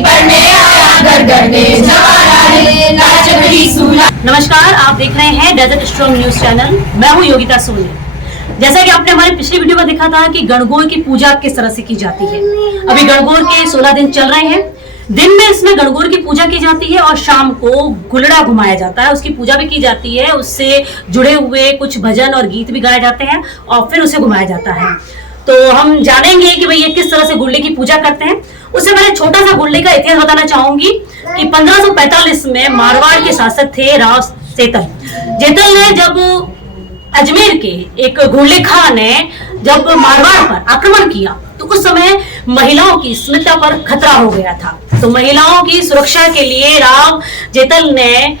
पढ़ने आया घर घर में जवारा है नाच रही सुना। नमस्कार, आप देख रहे हैं डेजर्ट स्ट्रॉन्ग न्यूज चैनल। मैं हूं योगिता सोनी। जैसा कि आपने हमारी पिछली वीडियो में देखा था कि गणगौर की पूजा किस तरह से की जाती है। अभी गणगौर के 16 दिन चल रहे हैं। दिन में इसमें गणगौर की पूजा की जाती है और शाम को गुलड़ा घुमाया जाता है, उसकी पूजा भी की जाती है, उससे जुड़े हुए कुछ भजन और गीत भी गाए जाते हैं और फिर उसे घुमाया जाता है। तो हम जानेंगे कि भाई ये किस तरह से गुल्ले की पूजा करते हैं। उससे पहले छोटा सा गुल्ले का इतिहास बताना चाहूंगी कि 1545 में मारवाड़ के शासक थे राव सेतल। जेतल ने जब अजमेर के एक घुल्ले खां ने जब मारवाड़ पर आक्रमण किया तो उस समय महिलाओं की अस्मिता पर खतरा हो गया था। तो महिलाओं की सुरक्षा के लिए राव जेतल ने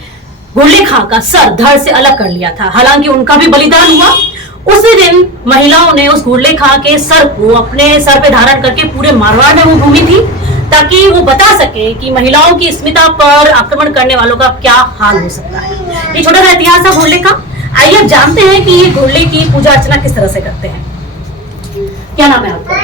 घुल्ले खां का सर धड़ से अलग कर लिया था। हालांकि उनका भी बलिदान हुआ। उसी दिन महिलाओं ने उस घुल्ले खां के सर को अपने सर पे धारण करके पूरे मारवाड़ में वो घूमी थी ताकि वो बता सके कि महिलाओं की अस्मिता पर आक्रमण करने वालों का क्या हाल हो सकता है। ये छोटा सा इतिहास है घुल्ले का। आइए अब जानते हैं कि ये घुल्ले की पूजा अर्चना किस तरह से करते हैं। क्या नाम है आपका?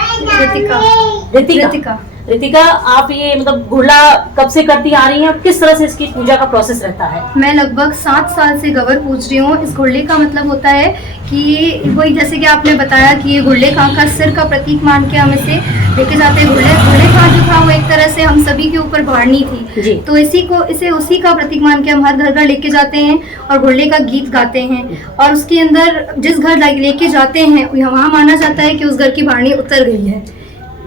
रितिका, आप ये मतलब घुल्ला कब से करती आ रही हैं? किस तरह से इसकी पूजा का प्रोसेस रहता है? मैं लगभग 7 साल से गवर पूछ रही हूँ। इस घुल्ले का मतलब होता है कि वही जैसे कि आपने बताया कि ये घुल्ले खां का सिर का प्रतीक मान के हम इसे लेके जाते हैं। घुल्ले खां जो था वो एक तरह से हम सभी के ऊपर भाड़नी थी, तो इसे उसी का प्रतीक मान के हम हर घर घर लेके जाते हैं और घुल्ले का गीत गाते हैं। और उसके अंदर जिस घर लेके जाते हैं वहाँ माना जाता है कि उस घर की भाड़नी उतर गई है।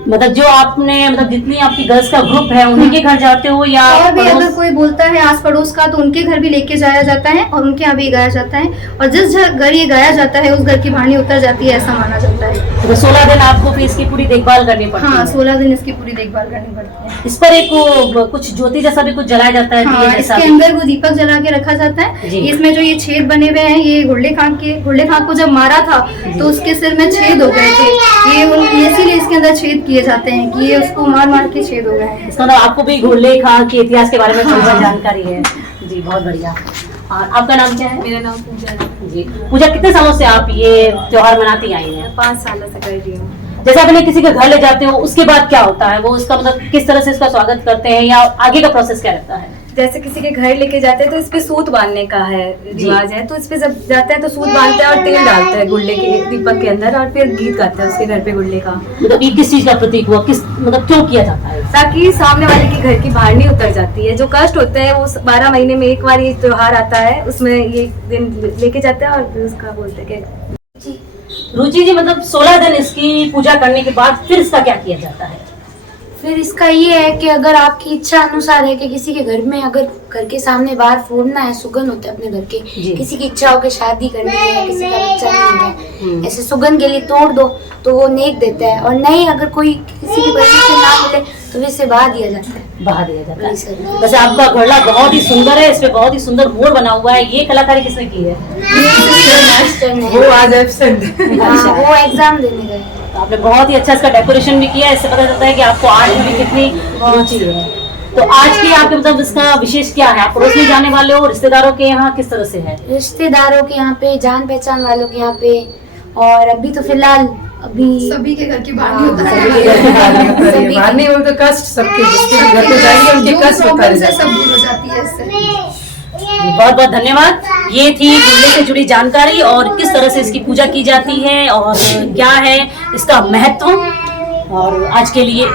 मतलब जो आपने मतलब जितनी आपकी गर्ल्स का ग्रुप है उन्हीं के घर जाते हो या और भी अगर कोई बोलता है आस पड़ोस का तो उनके घर भी लेके जाया जाता है और उनके यहाँ भी गाया जाता है। और जिस घर ये गाया जाता है उस घर की भाड़नी उतर जाती है, ऐसा माना जाता है। तो 16 दिन आपको फिर इसकी पूरी देखभाल करनी पड़ती है? हाँ, 16 दिन इसकी पूरी देखभाल करनी पड़ती है। इस पर एक कुछ ज्योति जैसा भी कुछ जलाया जाता है? हाँ, इसके अंदर वो दीपक जला के रखा जाता है। इसमें जो ये छेद बने हुए हैं ये घुल्ले खां को जब मारा था तो उसके सिर में छेद हो गए थे। ये इसीलिए इसके अंदर छेद किए जाते हैं कि ये उसको मार के छेद हो गए हैं। इसका मतलब आपको भी घुल्ले खां के इतिहास के बारे में थोड़ी जानकारी है? जी, बहुत बढ़िया। और आपका नाम क्या है? मेरा नाम पूजा है। जी, पूजा कितने सालों से आप ये त्योहार मनाती आई हैं? 5 सालों से कर रही हूँ। जैसे आपने किसी के घर ले जाते हो उसके बाद क्या होता है? वो उसका मतलब किस तरह से इसका स्वागत करते हैं या आगे का प्रोसेस क्या रहता है? जैसे किसी के घर लेके जाते हैं तो इस पे सूत बांधने का है रिवाज है। तो इस पे जब जाते हैं तो सूत बांधते हैं और तेल डालते हैं गुल्ले के दीपक के अंदर और फिर गीत गाते हैं उसके घर पे गुल्ले का। मतलब ये किस चीज का प्रतीक हुआ? किस मतलब क्यों किया जाता है? ताकि सामने वाले के घर की भाड़नी उतर जाती है। जो कष्ट होते हैं वो 12 महीने में एक बार ये त्योहार आता है, उसमें ये दिन लेके जाते हैं और उसका बोलते हैं। रुचि जी, मतलब 16 दिन इसकी पूजा करने के बाद फिर इसका क्या किया जाता है? फिर इसका ये है कि अगर आपकी इच्छा अनुसार है कि किसी के घर में अगर घर के सामने बाहर फोड़ना है, सुगन होते हैं अपने घर के, किसी की इच्छा हो के शादी करनी है, किसी का बच्चा नहीं है, ऐसे सुगन के लिए तोड़ दो तो वो नेक देता है। और नहीं अगर कोई किसी की वजह से ना मिले तो इसे बहा दिया जाता है। वैसे आपका घोड़ा बहुत ही सुंदर है, इसमें बहुत ही सुंदर मोर बना हुआ है। ये कलाकारी किसने की है? वो आज एब्सेंट, वो एग्जाम देने गए। आपने बहुत ही अच्छा इसका डेकोरेशन भी किया है। इससे पता चलता है कि आपको आर्ट में भी कितनी रुचि है। तो आज की आपके मतलब इसका विशेष क्या है? आप पड़ोस में जाने वाले हो, रिश्तेदारों के यहाँ किस तरह से है? रिश्तेदारों के यहाँ पे, जान पहचान वालों के यहाँ पे, और अभी तो फिलहाल सभी के घर की भाड़नी होता है। भाड़नी हो तो कष्ट सबके जिसके घर पे जाएंगे उनके कष्ट सब दूर हो जाती है इससे। बहुत बहुत धन्यवाद। ये थी गुल्ले से जुड़ी जानकारी और किस तरह से इसकी पूजा की जाती है और क्या है इसका महत्व। और आज के लिए